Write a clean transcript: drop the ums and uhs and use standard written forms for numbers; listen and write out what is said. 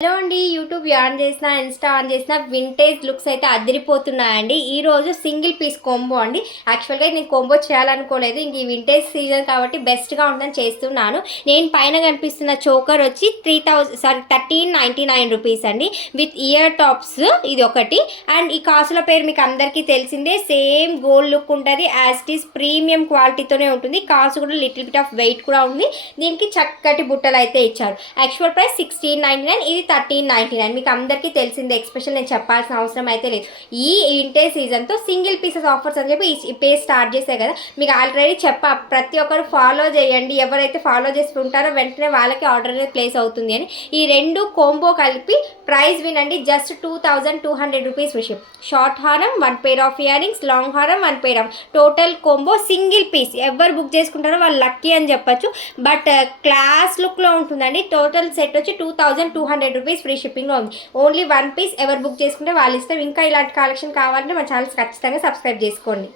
Hello అండి. YouTube on చేసిన, Insta on చేసిన వింటేజ్ లుక్స్ అయితే అదిరిపోతున్నాయండి. ఈరోజు సింగిల్ పీస్ కొంబో అండి. యాక్చువల్గా నేను కొంబో చేయాలనుకోలేదు, ఇంక ఈ వింటేజ్ సీజన్ కాబట్టి బెస్ట్గా ఉందని చేస్తున్నాను. నేను పైన కనిపిస్తున్న చోకర్ వచ్చి 1399 రూపీస్ అండి, విత్ ఇయర్ టాప్స్. ఇది ఒకటి. అండ్ ఈ కాసుల పేరు మీకు అందరికీ తెలిసిందే. సేమ్ గోల్డ్ లుక్ ఉంటుంది, యాజ్ ఇట్ ఈస్ ప్రీమియం క్వాలిటీతోనే ఉంటుంది. కాసు కూడా లిటిల్ బిట్ ఆఫ్ వెయిట్ కూడా ఉంది. దీనికి చక్కటి బుట్టలు అయితే ఇచ్చారు. యాక్చువల్ ప్రైస్ 1699, ఇది 1399. మీకు అందరికీ తెలిసిందే, ఎక్స్పెషల్ నేను చెప్పాల్సిన అవసరం అయితే లేదు. ఈ వింటేజ్ సీజన్తో సింగిల్ పీసెస్ ఆఫర్స్ అని చెప్పి ఈ పేజ్ స్టార్ట్ చేశారు కదా, మీకు ఆల్రెడీ ప్రతి ఒక్కరు ఫాలో చేయండి. ఎవరైతే ఫాలో చేసి ఉంటారో వెంటనే వాళ్ళకి ఆర్డర్ అనేది ప్లేస్ అవుతుంది అని. ఈ రెండు కోంబో కలిపి ప్రైస్ వినండి, జస్ట్ 2200 రూపీస్ విషయం. షార్ట్ హారం, 1 pair of earrings, long హారం 1 pair of, total combo single piece. ఎవరు బుక్ చేసుకుంటారో వాళ్ళు లక్కీ అని చెప్పచ్చు. బట్ క్లాస్ లుక్లో ఉంటుందండి. టోటల్ సెట్ వచ్చి 2200 రూపీస్, ఫ్రీ షిప్పింగ్లో ఉంది. ఓన్లీ 1 పీస్ ఎవరు బుక్ చేసుకుంటే వాళ్ళు ఇస్తారు. ఇంకా ఇలాంటి కలెక్షన్ కావాలంటే మన ఛానల్స్ ఖచ్చితంగా సబ్స్క్రైబ్ చేసుకోండి.